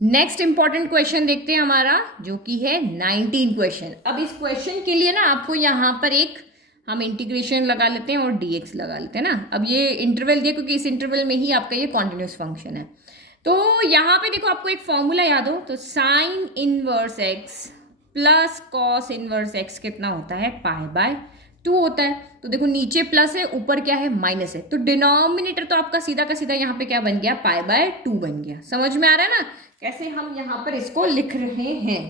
Next important question देखते हैं हमारा, जो कि है 19 क्वेश्चन। अब इस क्वेश्चन के लिए ना आपको यहाँ पर एक हम इंटीग्रेशन लगा लेते हैं और dx लगा लेते हैं ना। अब ये इंटरवल दिया क्योंकि इस इंटरवल में ही आपका ये कॉन्टिन्यूस फंक्शन है। तो यहाँ पे देखो आपको एक फॉर्मूला याद हो तो sine inverse x plus cos inverse x कितना होता है, पाई बाय 2 होता है। तो देखो नीचे प्लस है, ऊपर क्या है, माइनस है, तो डिनोमिनेटर तो आपका सीधा का सीधा यहाँ पे क्या बन गया, पाई बाय 2 बन गया। समझ में आ रहा है ना कैसे हम यहाँ पर इसको लिख रहे हैं।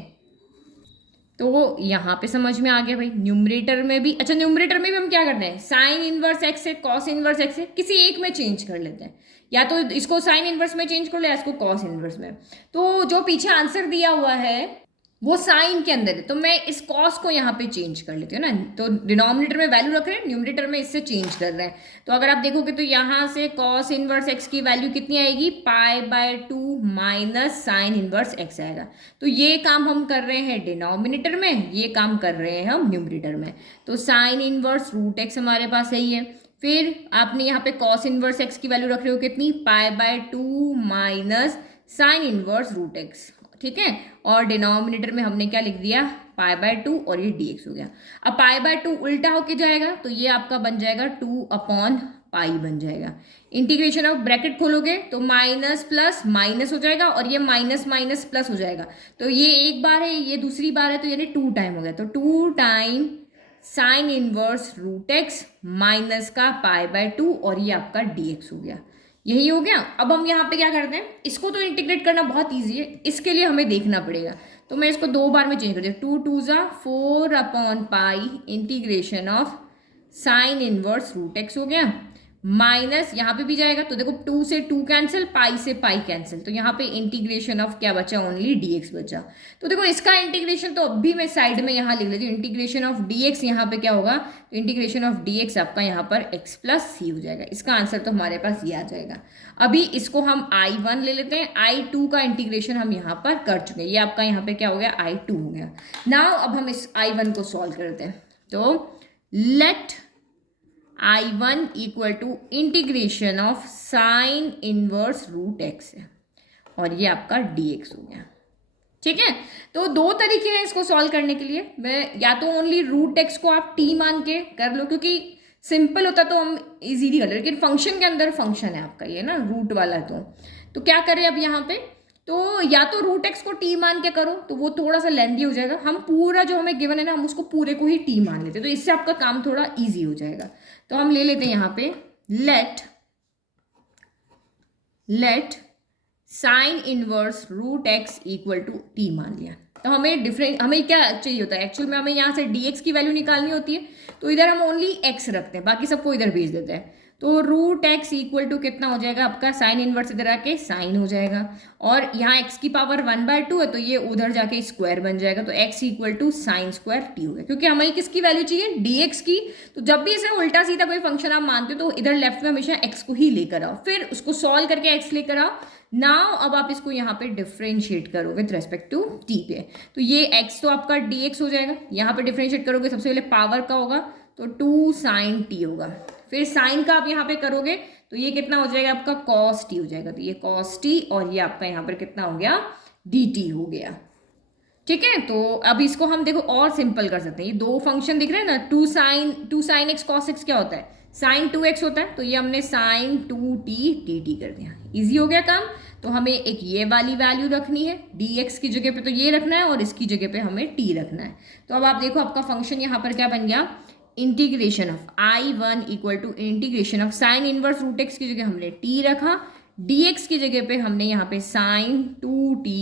तो यहाँ पे समझ में आ गया भाई। न्यूमरेटर में भी, अच्छा न्यूमरेटर में भी हम क्या करते हैं, साइन इनवर्स एक्स से कॉस इनवर्स एक्स से किसी एक में चेंज कर लेते हैं, या तो इसको साइन इनवर्स में चेंज कर लो या इसको कॉस इनवर्स में। तो जो पीछे आंसर दिया हुआ है वो साइन के अंदर है, तो मैं इस कॉस को यहाँ पे चेंज कर लेती हूँ ना। तो डिनोमिनेटर में वैल्यू रख रहे हैं, न्यूमरेटर में इससे चेंज कर रहे हैं। तो अगर आप देखोगे तो यहाँ से कॉस इनवर्स एक्स की वैल्यू कितनी आएगी, पाई by 2 minus sine inverse x आएगा। तो ये काम हम कर रहे हैं डिनोमिनेटर में, ये काम कर रहे हैं हम न्यूमरेटर में। तो साइन इनवर्स रूट एक्स हमारे पास सही है। फिर आपने यहाँ पे कॉस इनवर्स एक्स की वैल्यू रख रहे हो कितनी, pi by 2 minus sine inverse root X, ठीक है। और डिनोमिनेटर में हमने क्या लिख दिया, पाई बाय 2, और ये dx हो गया। अब पाई बाय 2 उल्टा होके जाएगा तो ये आपका बन जाएगा 2 अपॉन पाई बन जाएगा। इंटीग्रेशन ऑफ ब्रैकेट खोलोगे तो माइनस प्लस माइनस हो जाएगा और ये माइनस माइनस प्लस हो जाएगा। तो ये एक बार है, ये दूसरी बार है, तो यानी 2 टाइम हो गया। तो 2 time sine inverse root X minus का पाई बाय 2 और ये आपका dx हो गया। यही हो गया। अब हम यहाँ पे क्या करते हैं, इसको तो इंटीग्रेट करना बहुत ईजी है, इसके लिए हमें देखना पड़ेगा। तो मैं इसको 2 बार में चेंज कर देती हूँ, 2 2 ज़ा 4 upon pi integration of sine inverse root X हो गया, माइनस यहाँ पे भी जाएगा तो देखो 2 से 2 कैंसिल, पाई से पाई कैंसिल, तो यहाँ पे इंटीग्रेशन ऑफ क्या बचा, ओनली dx बचा। तो देखो इसका इंटीग्रेशन तो अभी मैं साइड में यहाँ लिख लेती हूँ, इंटीग्रेशन ऑफ dx यहाँ पे क्या होगा, तो इंटीग्रेशन ऑफ dx आपका यहाँ पर x प्लस सी हो जाएगा। इसका आंसर तो हमारे पास ये आ जाएगा। अभी इसको हम I1 ले लेते हैं, I2 का इंटीग्रेशन हम यहाँ पर कर चुके हैं, ये आपका यहाँ पे क्या हो गया, I2 हो गया। नाउ अब हम इस I1 को सॉल्व करते हैं। तो let I1 equal to integration of sine inverse root X है और ये आपका dx हो गया, ठीक है। तो 2 तरीके हैं इसको सॉल्व करने के लिए। मैं या तो ओनली रूट एक्स को आप t मान के कर लो, क्योंकि सिंपल होता तो हम इजीली कर लो, लेकिन फंक्शन के अंदर फंक्शन है आपका ये ना रूट वाला। तो क्या करें अब यहाँ पे, तो या तो रूट एक्स को t मान के करो तो वो थोड़ा सा लेंदी हो जाएगा, हम पूरा जो हमें गिवन है ना हम उसको पूरे को ही t मान लेते हैं, तो इससे आपका काम थोड़ा ईजी हो जाएगा। तो हम ले लेते हैं यहाँ पे let sine inverse root X equal to T मान लिया। तो हमें क्या चाहिए होता है, एक्चुअल में हमें यहाँ से dx की वैल्यू निकालनी होती है, तो इधर हम ओनली x रखते हैं, बाकी सबको इधर भेज देते हैं। तो रूट एक्स इक्वल टू कितना हो जाएगा आपका, साइन इनवर्स इधर आके साइन हो जाएगा, और यहाँ x की पावर 1/2 है तो ये उधर जाके स्क्वायर बन जाएगा। तो x equal to sine square T हो गया, क्योंकि हमें किसकी वैल्यू चाहिए, dx की। तो जब भी इसे उल्टा सीधा कोई फंक्शन आप मानते हो तो इधर लेफ्ट में हमेशा x को ही लेकर आओ, फिर उसको सॉल्व करके x लेकर आओ। नाउ अब आप इसको यहाँ पे डिफ्रेंशिएट करो विथ रेस्पेक्ट टू t पे। तो ये x तो आपका dx हो जाएगा, यहाँ पे डिफ्रेंशिएट करोगे सबसे पहले पावर का होगा तो 2 साइन t होगा, फिर साइन का आप यहाँ पे करोगे तो ये कितना हो जाएगा आपका cos t हो जाएगा, तो ये cos t और ये आपका यहाँ पर कितना हो गया dt हो गया, ठीक है। तो अब इसको हम देखो और सिंपल कर सकते हैं। ये 2 फंक्शन दिख रहे हैं ना, 2 साइन एक्स कॉस एक्स क्या होता है, साइन 2x होता है, तो ये हमने साइन 2t dt कर दिया, इजी हो गया काम। तो हमें एक ये वाली वैल्यू रखनी है, dx की जगह पे तो ये रखना है और इसकी जगह पे हमें t रखना है। तो अब आप देखो आपका फंक्शन यहाँ पर क्या बन गया, integration of I1 equal to integration of sine inverse root X की जगह हमने t रखा, dx की जगह पे हमने यहाँ पे साइन 2t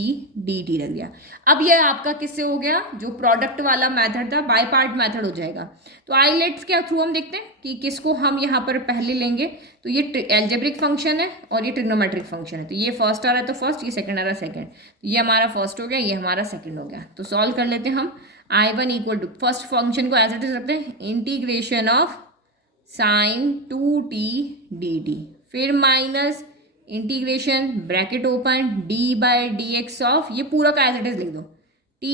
dt रख दिया। अब ये आपका किससे हो गया, जो प्रोडक्ट वाला मेथड था बाय पार्ट मेथड हो जाएगा। तो आइलेट्स के थ्रू हम देखते हैं कि किसको हम यहाँ पर पहले लेंगे। तो ये एल्जेब्रिक फंक्शन है और ये ट्रिग्नोमेट्रिक फंक्शन है, तो ये फर्स्ट आ रहा है तो फर्स्ट, ये सेकंड आ रहा है सेकंड, तो ये हमारा फर्स्ट हो गया, ये हमारा सेकंड हो गया। तो सॉल्व कर लेते हैं हम। I1 equal to first function को एज इट इज रखते हैं, integration of sine 2t dt, फिर minus integration bracket open d by D X of, ये पूरा का एज इट इज लिख दो, t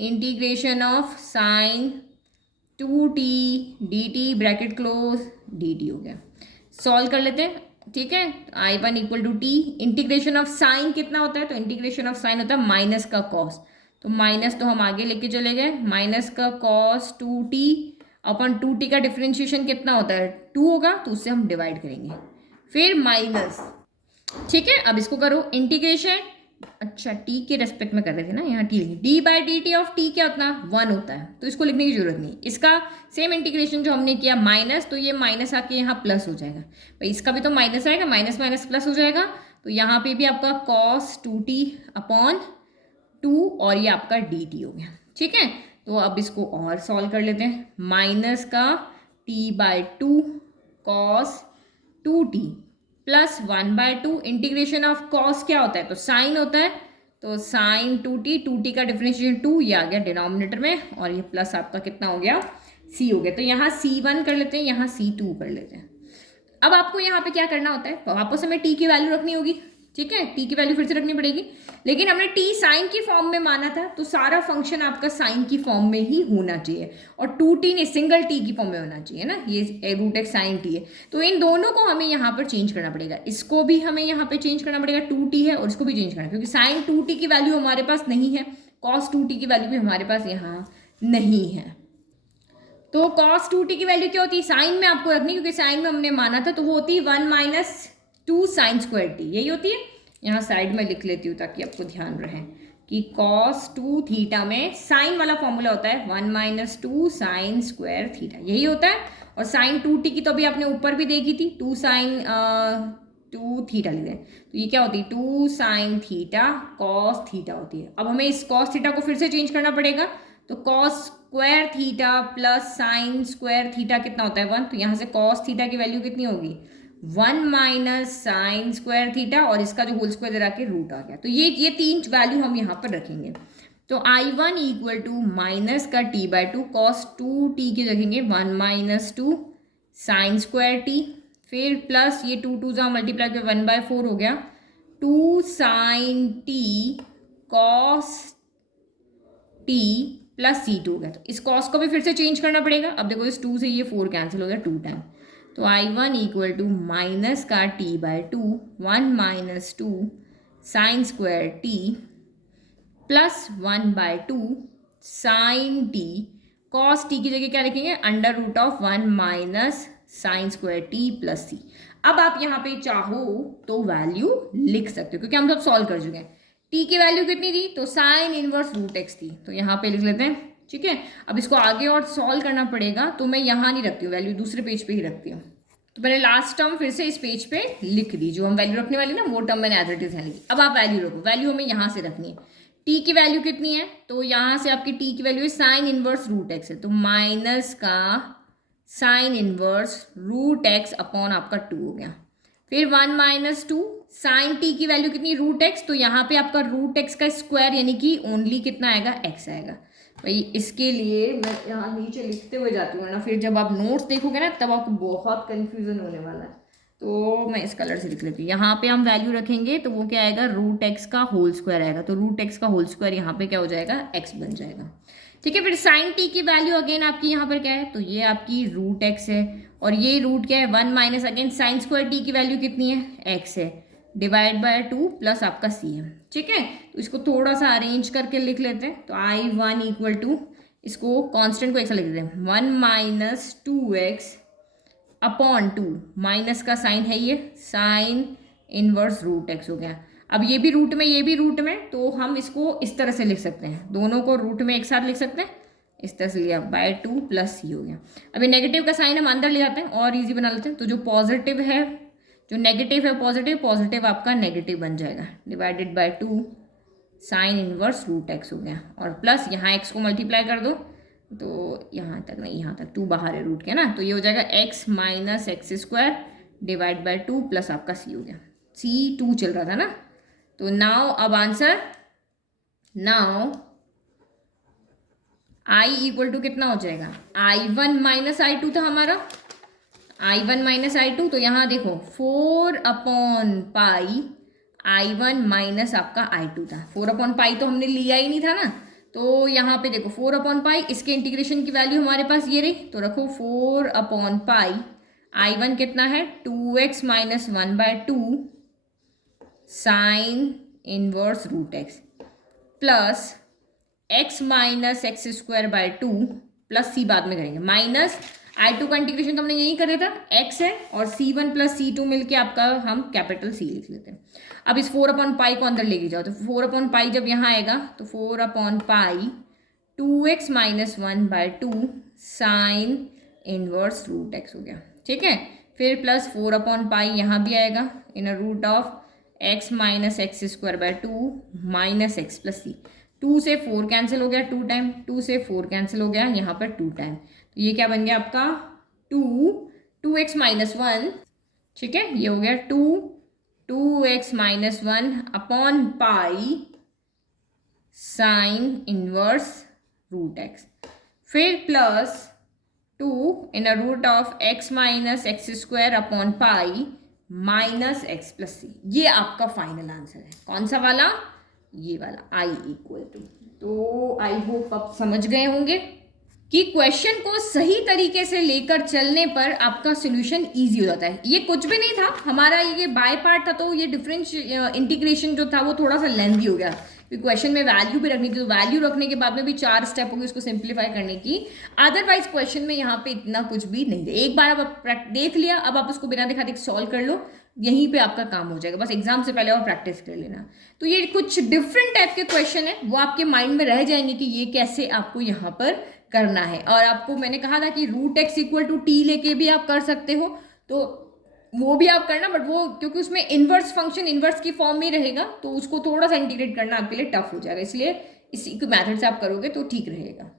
integration of sine 2t dt bracket close dt हो गया। सॉल्व कर लेते हैं। ठीक है, I one equal to T, integration of sine कितना होता है, तो इंटीग्रेशन ऑफ साइन होता है माइनस का कॉस, तो माइनस तो हम आगे लेके चले गए, माइनस का कॉस 2t अपन 2t का डिफरेंशिएशन कितना होता है 2 होगा, तो उससे हम डिवाइड करेंगे, फिर माइनस। ठीक है, अब इसको करो इंटीग्रेशन, अच्छा टी के रेस्पेक्ट में कर रहे थे ना, यहाँ टी लिखी, D by D T of T क्या होता है 1 होता है, तो इसको लिखने की जरूरत नहीं। इसका सेम इंटीग्रेशन जो हमने किया माइनस, तो ये माइनस आके यहाँ प्लस हो जाएगा, भाई इसका भी तो माइनस आएगा, माइनस माइनस प्लस हो जाएगा, तो यहाँ पे भी आपका कॉस 2t अपॉन 2 और ये आपका डी टी हो गया। ठीक है, तो अब इसको और सॉल्व कर लेते हैं, माइनस का t by 2 cos 2t plus 1/2 integration of cos क्या होता है, तो साइन होता है, तो साइन 2t का डिफरेंशिएशन 2, ये आ गया डिनोमिनेटर में, और ये प्लस आपका कितना हो गया c हो गया, तो यहाँ c1 कर लेते हैं, यहाँ c2 कर लेते हैं। अब आपको यहाँ पे क्या करना होता है, वापस हमें t की वैल्यू रखनी होगी। ठीक है, t की वैल्यू फिर से रखनी पड़ेगी, लेकिन हमने t साइन की फॉर्म में माना था, तो सारा फंक्शन आपका साइन की फॉर्म में ही होना चाहिए, और 2t ने सिंगल t की फॉर्म में होना चाहिए ना, ये रूट एक्स साइन t है, तो इन दोनों को हमें यहाँ पर चेंज करना पड़ेगा, इसको भी हमें यहाँ पे चेंज करना पड़ेगा, 2t है और इसको भी चेंज करना, क्योंकि साइन 2t की वैल्यू हमारे पास नहीं है, कॉस 2t की वैल्यू भी हमारे पास यहाँ नहीं है, तो कॉस 2t की वैल्यू क्या होती है, साइन में आपको रखनी, क्योंकि साइन में हमने माना था, तो वो होती है 1 माइनस 2 साइन स्क्वायर टी, यही होती है। यहाँ साइड में लिख लेती हूँ ताकि आपको ध्यान रहे कि कॉस 2 थीटा में साइन वाला फॉर्मूला होता है 1 माइनस 2 साइन स्क्वायर थीटा, यही होता है, और साइन 2t की तो अभी आपने ऊपर भी देखी थी, 2 साइन 2 थीटा लिख दें, तो ये क्या होती है 2 साइन थीटा कॉस थीटा होती है। अब हमें इस कॉस थीटा को फिर से चेंज करना पड़ेगा, तो cos square theta plus sine square theta कितना होता है 1, तो यहाँ से कॉस थीटा की वैल्यू कितनी होगी 1 माइनस साइन स्क्वायर थीटा, और इसका जो होल स्क्वायर दे रहा के रूट आ गया, तो ये तीन वैल्यू हम यहाँ पर रखेंगे, तो I1 इक्वल टू माइनस का t बाई 2 कॉस 2t की रखेंगे 1 माइनस 2 साइन स्क्वायर t, फिर प्लस ये 2 जहाँ मल्टीप्लाई कर 1/4 हो गया, 2 sine t cos t plus c2 हो गया, तो इस कॉस को भी फिर से चेंज करना पड़ेगा। अब देखो इस 2 से ये 4 कैंसिल हो गया 2 टाइम, तो I1 इक्वल टू माइनस का t by 2 1 minus 2 sine square t plus 1/2 sine t cos t की जगह क्या लिखेंगे under root of 1 minus sine square t plus c। अब आप यहाँ पे चाहो तो वैल्यू लिख सकते हो, क्योंकि हम सब सॉल्व कर चुके हैं। t की वैल्यू कितनी थी, तो साइन इनवर्स रूट एक्स थी, तो यहाँ पे लिख लेते हैं। ठीक है, अब इसको आगे और सॉल्व करना पड़ेगा, तो मैं यहाँ नहीं रखती हूँ वैल्यू, दूसरे पेज पे ही रखती हूँ, तो मैंने लास्ट टर्म फिर से इस पेज पे लिख दी, जो हम वैल्यू रखने वाली ना वो टर्म मैंने एज इट इज लिखी। अब आप वैल्यू रखो, वैल्यू हमें यहाँ से रखनी है, t की वैल्यू कितनी है, तो यहाँ से आपकी t की वैल्यू है साइन इनवर्स रूट एक्स है, तो माइनस का sine inverse root X upon आपका 2 हो गया, फिर 1 माइनस 2 साइन t की वैल्यू कितनी रूट एक्स, तो यहाँ पे आपका रूट एक्स का स्क्वायर यानी कि ओनली कितना आएगा x आएगा। भाई इसके लिए मैं यहाँ नीचे लिखते हुए जाती हूँ ना, फिर जब आप नोट्स देखोगे ना तब आपको बहुत कन्फ्यूजन होने वाला है, तो मैं इस कलर से लिख लेती हूँ। यहाँ पे हम वैल्यू रखेंगे तो वो क्या आएगा रूट एक्स का होल स्क्वायर आएगा, तो रूट एक्स का होल स्क्वायर यहाँ पे क्या हो जाएगा x बन जाएगा। ठीक है, फिर साइन t की वैल्यू अगेन आपकी यहाँ पर क्या है, तो ये आपकी रूट एक्स है, और ये रूट क्या है 1 minus again sine square t की वैल्यू कितनी है x है, डिवाइड बाय 2 प्लस आपका c है। ठीक है, तो इसको थोड़ा सा अरेंज करके लिख लेते हैं, तो I1 इक्वल टू इसको कांस्टेंट को एक लिख देते हैं 1 माइनस 2x अपॉन 2, माइनस का साइन है ये साइन इनवर्स रूट एक्स हो गया। अब ये भी रूट में ये भी रूट में, तो हम इसको इस तरह से लिख सकते हैं, दोनों को रूट में एक साथ लिख सकते हैं, इस तरह से लिया बाय 2 प्लस c हो गया। अभी नेगेटिव का साइन हम अंदर ले आते हैं और इजी बना लेते हैं, तो जो पॉजिटिव है जो नेगेटिव है पॉजिटिव, पॉजिटिव आपका नेगेटिव बन जाएगा, divided by 2 sine inverse root X हो गया, और प्लस यहाँ x को मल्टीप्लाई कर दो, तो यहाँ तक नहीं यहाँ तक 2 बाहर है रूट के ना, तो ये हो जाएगा x minus x square divide by 2 plus आपका c हो गया, c2 चल रहा था ना। तो नाउ अब answer, now i equal to कितना हो जाएगा I1 माइनस I2 था हमारा, I1 माइनस I2, तो यहाँ देखो 4 अपॉन पाई I1 माइनस आपका I2 था, 4 अपॉन पाई तो हमने लिया ही नहीं था ना, तो यहाँ पे देखो 4 अपॉन पाई, इसके इंटीग्रेशन की वैल्यू हमारे पास ये रही, तो रखो 4 अपॉन पाई I1 कितना है 2x minus 1/2 sine inverse root X plus x minus x square by 2 plus c बाद में करेंगे माइनस I2 का इंटीग्रेशन तो हमने यही कर दिया था x है और c1 प्लस c2 मिलके आपका हम कैपिटल C लिख लेते हैं। अब इस 4/π को अंदर लेके जाओ तो 4/π जब यहाँ आएगा तो 4/π 2x minus 1/2 sine inverse root X हो गया, ठीक है। फिर प्लस 4/π यहाँ भी आएगा in root of x minus x square by 2 minus x plus c. 2 से 4 कैंसिल हो गया 2 टाइम, 2 से 4 कैंसिल हो गया यहाँ पर 2 टाइम, तो ये क्या बन गया आपका 2x माइनस 1, ठीक है। ये हो गया 2x minus 1/π sine inverse root x, फिर plus 2 in root of x minus x square upon pi minus x plus c. ये आपका फाइनल आंसर है। कौन सा वाला? ये वाला I इक्वल टू। तो आई होप आप समझ गए होंगे कि क्वेश्चन को सही तरीके से लेकर चलने पर आपका सोल्यूशन इजी हो जाता है। ये कुछ भी नहीं था हमारा, ये बाय पार्ट था, तो ये डिफरेंस इंटीग्रेशन जो था वो थोड़ा सा लेंथी हो गया क्योंकि क्वेश्चन में वैल्यू भी रखनी थी, तो वैल्यू रखने के बाद में भी 4 स्टेप हो गए उसको सिंप्लीफाई करने की। अदरवाइज क्वेश्चन में यहाँ पे इतना कुछ भी नहीं था। एक बार आप देख लिया, अब आप उसको बिना दिखाते सॉल्व कर लो, यहीं पे आपका काम हो जाएगा। बस एग्जाम से पहले और प्रैक्टिस कर लेना। तो ये कुछ डिफरेंट टाइप के क्वेश्चन है, वो आपके माइंड में रह जाएंगे कि ये कैसे आपको यहाँ पर करना है। और आपको मैंने कहा था कि root X equal to T लेके भी आप कर सकते हो, तो वो भी आप करना, बट वो क्योंकि उसमें इनवर्स फंक्शन इनवर्स की फॉर्म में रहेगा तो उसको थोड़ा सा इंटीग्रेट करना आपके लिए टफ हो जाएगा, इसलिए इसी मैथड से आप करोगे तो ठीक रहेगा।